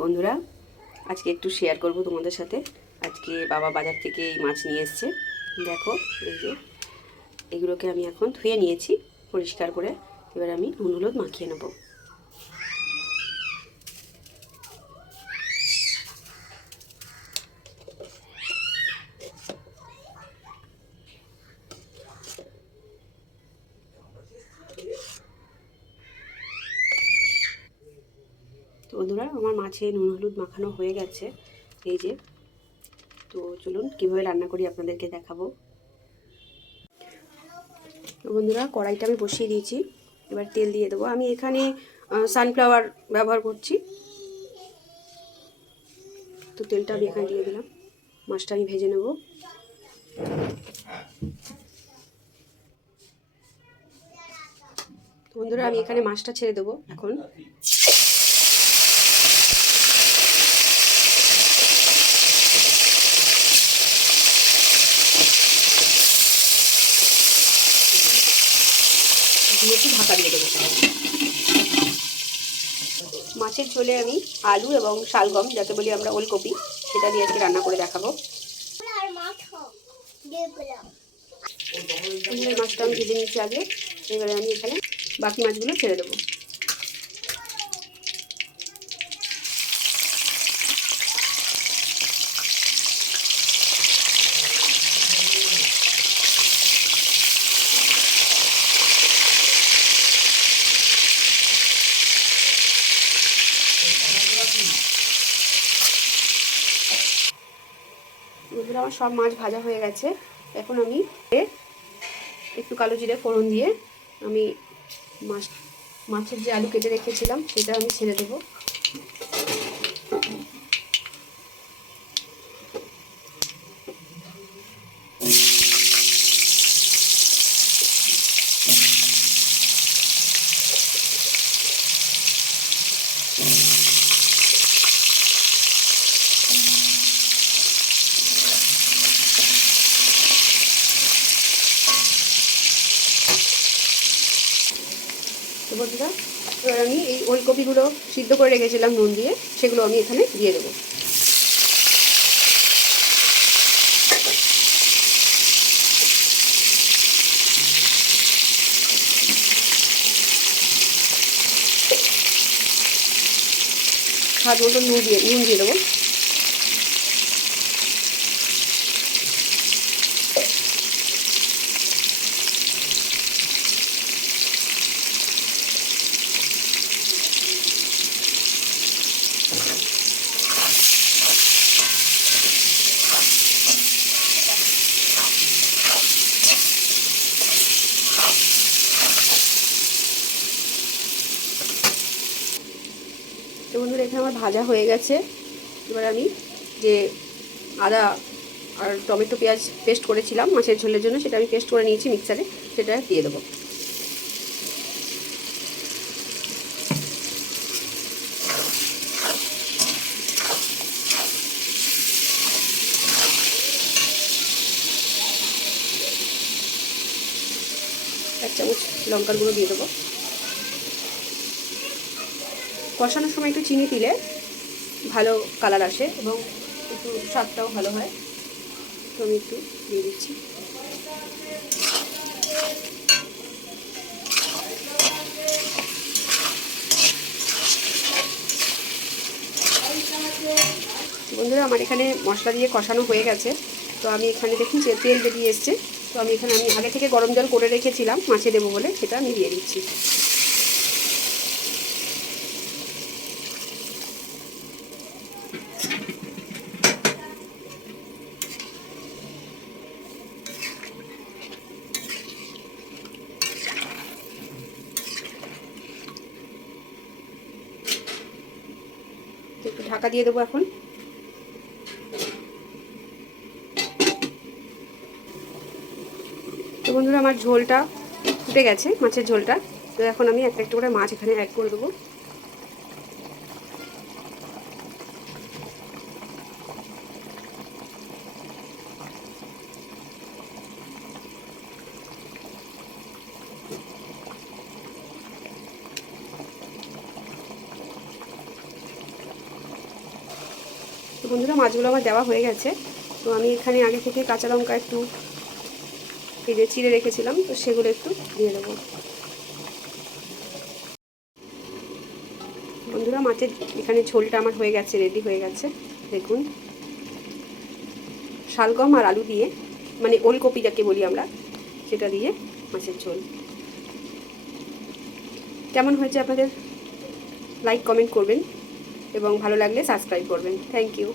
বন্ধুরা, আজকে একটু শেয়ার করব তোমাদের সাথে। আজকে বাবা বাজার থেকে এই মাছ নিয়ে এসছে। দেখো, এই যে এগুলোকে আমি এখন ধুয়ে নিয়েছি পরিষ্কার করে। এবার আমি নুন হলুদ মাখিয়ে নেব। তো বন্ধুরা, আমার মাছে নুন হলুদ মাখানো হয়ে গেছে। এই যে, তো চলুন কীভাবে রান্না করি আপনাদেরকে দেখাবো। তো বন্ধুরা, কড়াইটা আমি বসিয়ে দিয়েছি। এবার তেল দিয়ে দেবো। আমি এখানে সানফ্লাওয়ার ব্যবহার করছি। তো তেলটা আমি এখানে দিয়ে দিলাম। মাছটা আমি ভেজে নেব। তো বন্ধুরা, আমি এখানে মাছটা ছেড়ে দেবো এখন। একটু ঢাকা দিয়ে দেবো। মাছের ঝোলে আমি আলু এবং শালগম, যাকে বলি আমরা ওলকপি, সেটা দিয়ে আজকে রান্না করে দেখাবো। মাছটা আমি ভেজে নিচ্ছি আগে। এবারে আমি এখানে বাকি মাছগুলো ছেড়ে দেবো। বন্ধুরা, আমার সব মাছ ভাজা হয়ে গেছে। এখন আমি একটু কালো জিরে ফোড়ন দিয়ে আমি মাছের যে আলু কেটে রেখেছিলাম সেটা আমি ছেড়ে দেবো। তো বন্ধুরা, এবার আমি এই ওলকপিগুলো সিদ্ধ করে রেখেছিলাম নুন দিয়ে, সেগুলো আমি এখানে দিয়ে দেবো। স্বাদ মতো নুন দিয়ে দেবো। তো বন্ধুরা, এখানে আমার ভাজা হয়ে গেছে। এবার আমি যে আদা আর টমেটো পেঁয়াজ পেস্ট করেছিলাম মাছের ঝোলের জন্য, সেটা আমি পেস্ট করে নিয়েছি মিক্সারে, সেটা দিয়ে দেবো। এক চামচ লঙ্কার গুঁড়ো দিয়ে দেবো। কষানোর সময় একটু চিনি দিলে ভালো কালার আসে এবং একটু স্বাদটাও ভালো হয়। তো আমি একটু দিয়ে দিচ্ছি। বন্ধুরা, আমার এখানে মশলা দিয়ে কষানো হয়ে গেছে। তো আমি এখানে দেখুন যে তেল বেরিয়ে এসছে। তো আমি আগে থেকে গরম জল করে রেখেছিলাম মাছে দেবো বলে, সেটা আমি দিয়ে দিচ্ছি। একটু ঢাকা দিয়ে দেবো এখন। তো বন্ধুরা, আমার ঝোলটা ফুটে গেছে, মাছের ঝোলটা। তো এখন আমি একটা একটা করে মাছ এখানে অ্যাড করে দেবো। তো বন্ধুরা, মাছগুলো আমার দেওয়া হয়ে গেছে। তো আমি এখানে আগে থেকে কাঁচা লঙ্কা একটু এই যে চিড়ে রেখেছিলাম, তো সেগুলো একটু দিয়ে দেবো। বন্ধুরা, মাছের এখানে ঝোলটা আমার হয়ে গেছে, রেডি হয়ে গেছে। দেখুন, শালগম আর আলু দিয়ে, মানে ওলকপি যাকে বলি আমরা, সেটা দিয়ে মাছের ঝোল। কেমন হয়েছে আপনাদের লাইক কমেন্ট করবেন এবং ভালো লাগলে সাবস্ক্রাইব করবেন। Thank you.